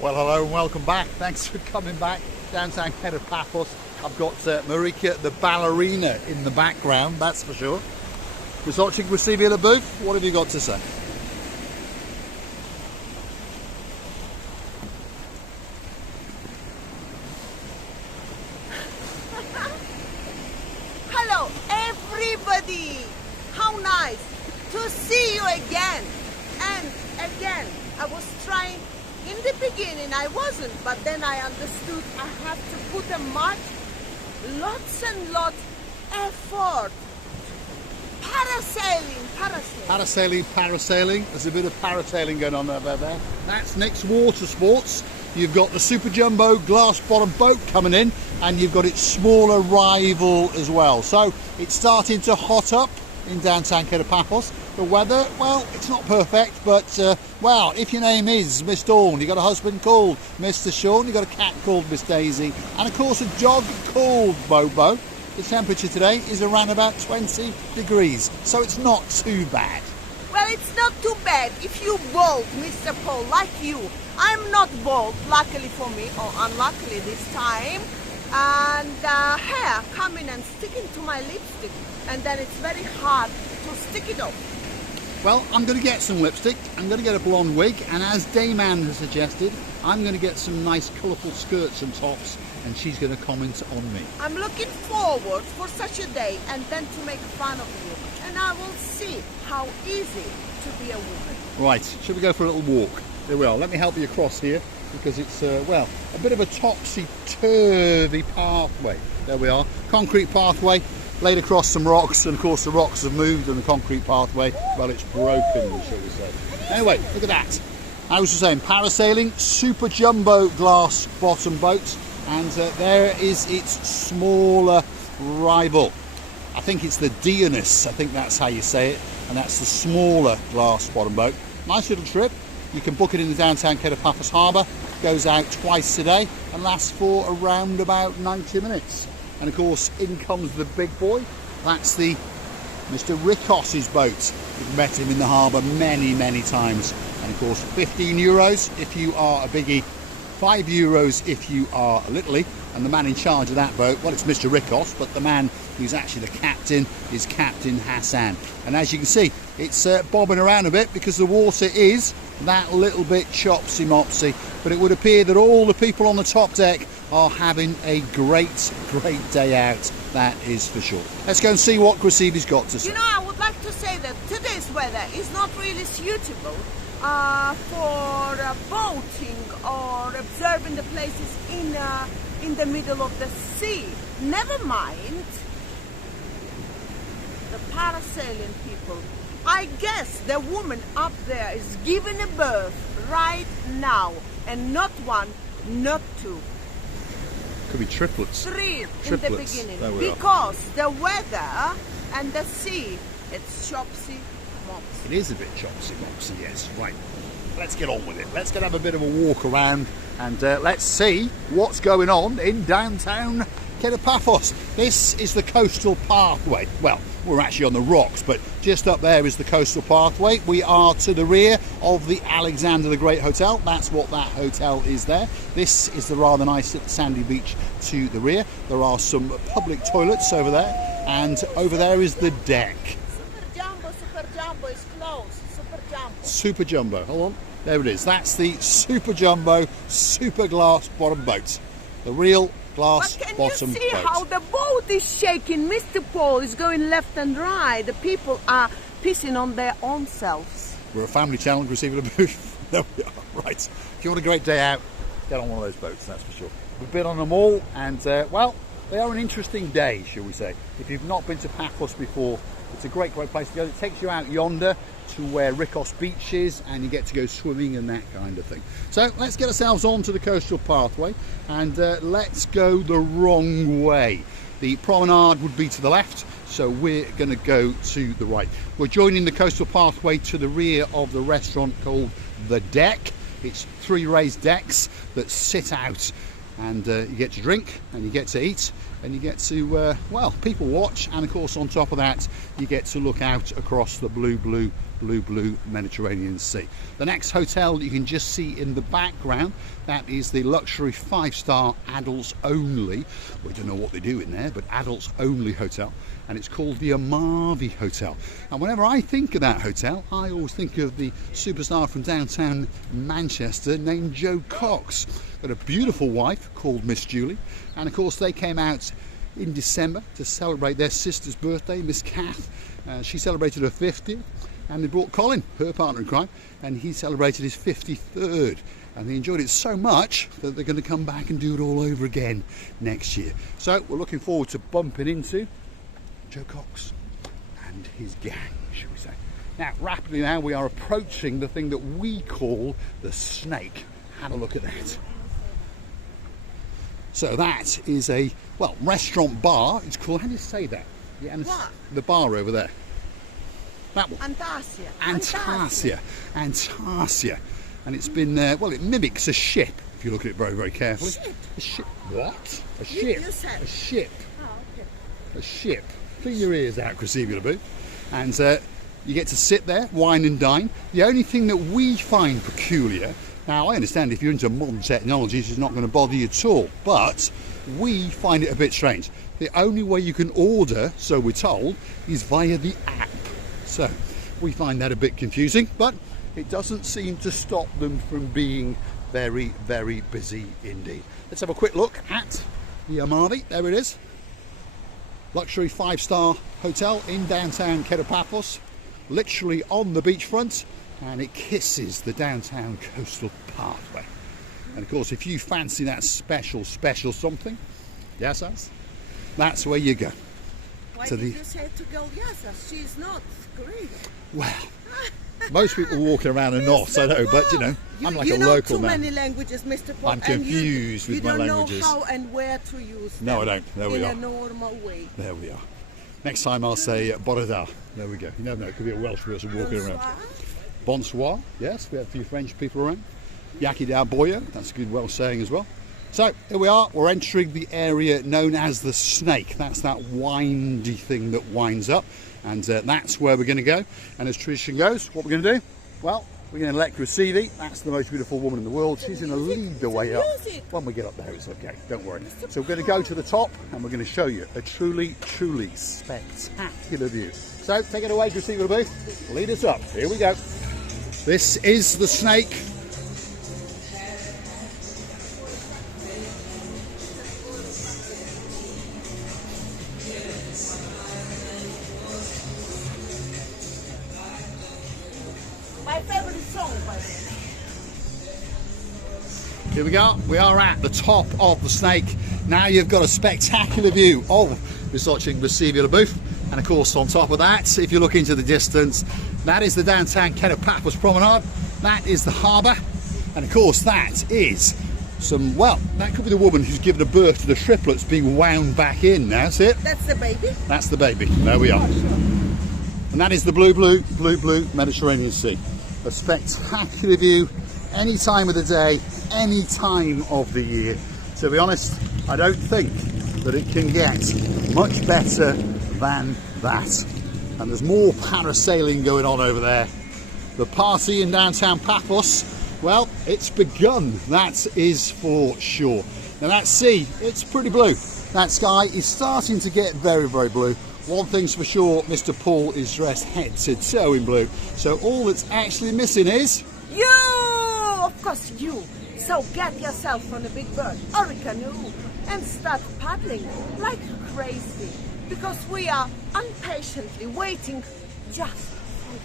Well, hello and welcome back. Thanks for coming back. Downtown Paphos. I've got Marika, the ballerina, in the background, that's for sure. Wysocik Receivy at the booth. What have you got to say? Hello, everybody. How nice to see you again. And again, I was trying. In the beginning I wasn't, but then I understood I have to put a lots and lots effort. Parasailing. There's a bit of parasailing going on over there. That's Nick's Water Sports. You've got the Super Jumbo glass bottom boat coming in, and you've got its smaller rival as well. So it's starting to hot up in downtown Paphos. The weather, well, it's not perfect, but well, if your name is Miss Dawn, you've got a husband called Mr. Sean, you've got a cat called Miss Daisy, and of course a dog called Bobo. The temperature today is around about 20 degrees, so it's not too bad. Well, it's not too bad if you bald, Mr. Paul, like you. I'm not bald, luckily for me, or unluckily this time. And hair coming and sticking to my lipstick, and then it's very hard to stick it off. Well, I'm going to get some lipstick, I'm going to get a blonde wig, and as Dayman has suggested, I'm going to get some nice colourful skirts and tops, and she's going to comment on me. I'm looking forward for such a day, and then to make fun of you, and I will see how easy to be a woman. Right, should we go for a little walk? There we are. Let me help you across here, because it's, well, a bit of a topsy-turvy pathway. There we are, concrete pathway, laid across some rocks, and of course the rocks have moved and the concrete pathway, well, it's broken, shall we say. Anyway, look at that. I was just saying, parasailing, Super Jumbo glass bottom boat, and there is its smaller rival. I think it's the Dionys, I think that's how you say it, and that's the smaller glass bottom boat. Nice little trip. You can book it in the downtown Paphos harbour, goes out twice a day and lasts for around about 90 minutes. And of course, in comes the big boy. That's the Mr. Rikos's boat. We've met him in the harbour many, many times. And of course, 15 euros if you are a biggie, 5 euros if you are a littlie. And the man in charge of that boat, well, it's Mr. Rikos, but the man who's actually the captain is Captain Hassan. And as you can see, it's bobbing around a bit because the water is that little bit chopsy-mopsy. But it would appear that all the people on the top deck are having a great, great day out, that is for sure. Let's go and see what Recevy's got to say. You know, I would like to say that today's weather is not really suitable for boating or observing the places in the middle of the sea. Never mind the parasailing people. I guess the woman up there is giving a birth right now, and not one, not two. Could be triplets. Three Triplets. in the beginning, because the weather and the sea, it's chopsy-mopsy. It is a bit chopsy-mopsy, yes. Right, let's get on with it. Let's go have a bit of a walk around, and let's see what's going on in downtown Paphos. This is the coastal pathway. Well, we're actually on the rocks, but just up there is the coastal pathway. We are to the rear of the Alexander the Great Hotel. That's what that hotel is there. This is the rather nice sandy beach to the rear. There are some public toilets over there, and over there is the deck. Super Jumbo is closed. Super Jumbo. Super Jumbo, hold on. There it is. That's the Super Jumbo Super Glass Bottom Boat. The real glass bottom boat. But can you see how the boat is shaking? Mr. Paul is going left and right. The people are pissing on their own selves. We're a family channel, receiving a booth. There we are. Right. If you want a great day out, get on one of those boats, that's for sure. We've been on them all, and well, they are an interesting day, shall we say. If you've not been to Paphos before, it's a great, great place to go. It takes you out yonder to where Rikos Beach is, and you get to go swimming and that kind of thing. So let's get ourselves onto the coastal pathway, and let's go the wrong way. The promenade would be to the left, so we're going to go to the right. We're joining the coastal pathway to the rear of the restaurant called The Deck. It's 3 raised decks that sit out, and you get to drink and you get to eat and you get to, well, people watch, and of course on top of that you get to look out across the blue blue Mediterranean Sea. The next hotel you can just see in the background, that is the luxury 5-star adults only, we don't know what they do in there, but adults only hotel, and it's called the Amavi Hotel. And whenever I think of that hotel, I always think of the superstar from downtown Manchester named Joe Cox. Got a beautiful wife called Miss Julie, and of course they came out in December to celebrate their sister's birthday, Miss Kath. She celebrated her 50th, and they brought Colin, her partner in crime, and he celebrated his 53rd. And they enjoyed it so much that they're going to come back and do it all over again next year. So we're looking forward to bumping into Joe Cox and his gang, shall we say. Now, rapidly now, we are approaching the thing that we call the Snake. Have a look at that. So that is a, well, restaurant bar. It's called, how do you say that? Yeah, and What? The bar over there. That one. Antarsia. And it's been, well, it mimics a ship, if you look at it very, very carefully. Ship? A ship. What? A ship. You said. A ship. Oh, okay. A ship. Clean your ears out, Crisibula. And you get to sit there, wine and dine. The only thing that we find peculiar, now I understand if you're into modern technologies it's not going to bother you at all, but we find it a bit strange. The only way you can order, so we're told, is via the app. So we find that a bit confusing, but it doesn't seem to stop them from being very, very busy indeed. Let's have a quick look at the Amavi. There it is. Luxury 5-star hotel in downtown Paphos, literally on the beachfront, and it kisses the downtown coastal pathway. And of course, if you fancy that special something, yes, that's where you go. Why to did you say to go yes? She's not Greek. Well, most people walking around are not, I know, but you know, I'm like a local man. You know too many languages, Mr. Paul. I'm confused with my languages. You don't know how and where to use them. No, I don't. There we are. In a normal way. There we are. Next time I'll say Borodar. There we go. You never know, it could be a Welsh person walking around. Bonsoir. Yes, we have a few French people around. Yaki da boyo. That's a good Welsh saying as well. So here we are. We're entering the area known as the Snake. That's that windy thing that winds up. And that's where we're going to go. And as tradition goes, what we're going to do? Well, we're going to let Crisivi, that's the most beautiful woman in the world, she's going to lead the way up. When we get up there, it's okay, don't worry. So we're going to go to the top and we're going to show you a truly, truly spectacular view. So take it away, Crisivi Booth. Lead us up. Here we go. This is the Snake. My favorite song, by the way. Here we go, we are at the top of the Snake. Now you've got a spectacular view of Vysočnik Vesuvius Booth. And of course on top of that, if you look into the distance, that is the downtown Paphos promenade, that is the harbour, and of course that is some, well, that could be the woman who's given a birth to the triplets being wound back in now, see it? That's the baby? That's the baby, there we are. And that is the blue Mediterranean Sea. A spectacular view any time of the day, any time of the year. To be honest, I don't think that it can get much better than that. And there's more parasailing going on over there. The party in downtown Paphos, well, it's begun, that is for sure. Now that sea, it's pretty blue. That sky is starting to get very, very blue. One thing's for sure, Mr. Paul is dressed head to toe in blue. So all that's actually missing is... You! Of course you! So get yourself on a big bird or a canoe and start paddling like crazy. Because we are impatiently waiting just for you.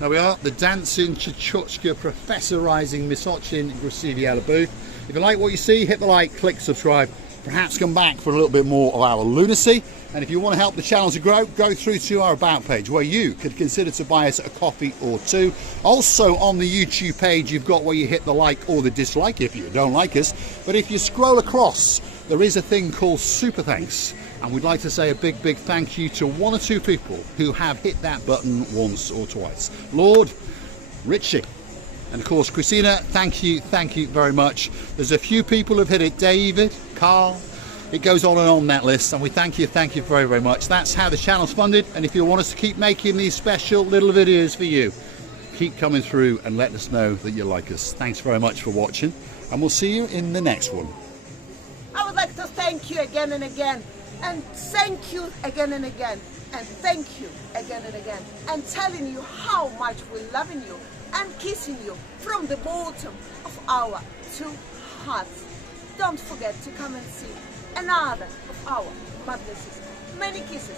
There we are, the dancing Chichuchka professorising Vysočnik Vesuvius Booth. If you like what you see, hit the like, click subscribe. Perhaps come back for a little bit more of our lunacy. And if you want to help the channel to grow, go through to our About page where you could consider to buy us a coffee or two. Also on the YouTube page, you've got where you hit the like or the dislike if you don't like us. But if you scroll across, there is a thing called Super Thanks. And we'd like to say a big, big thank you to one or two people who have hit that button once or twice. Lord, Richie, and of course Christina, thank you very much. There's a few people who've hit it, David, Carl, It goes on that list, and we thank you very, very much. That's how the channel's funded, and if you want us to keep making these special little videos for you, keep coming through and let us know that you like us. Thanks very much for watching, and we'll see you in the next one. I would like to thank you again and again, and thank you again and again, and thank you again and again, and telling you how much we're loving you and kissing you from the bottom of our two hearts. Don't forget to come and see another of our madnesses. Many kisses.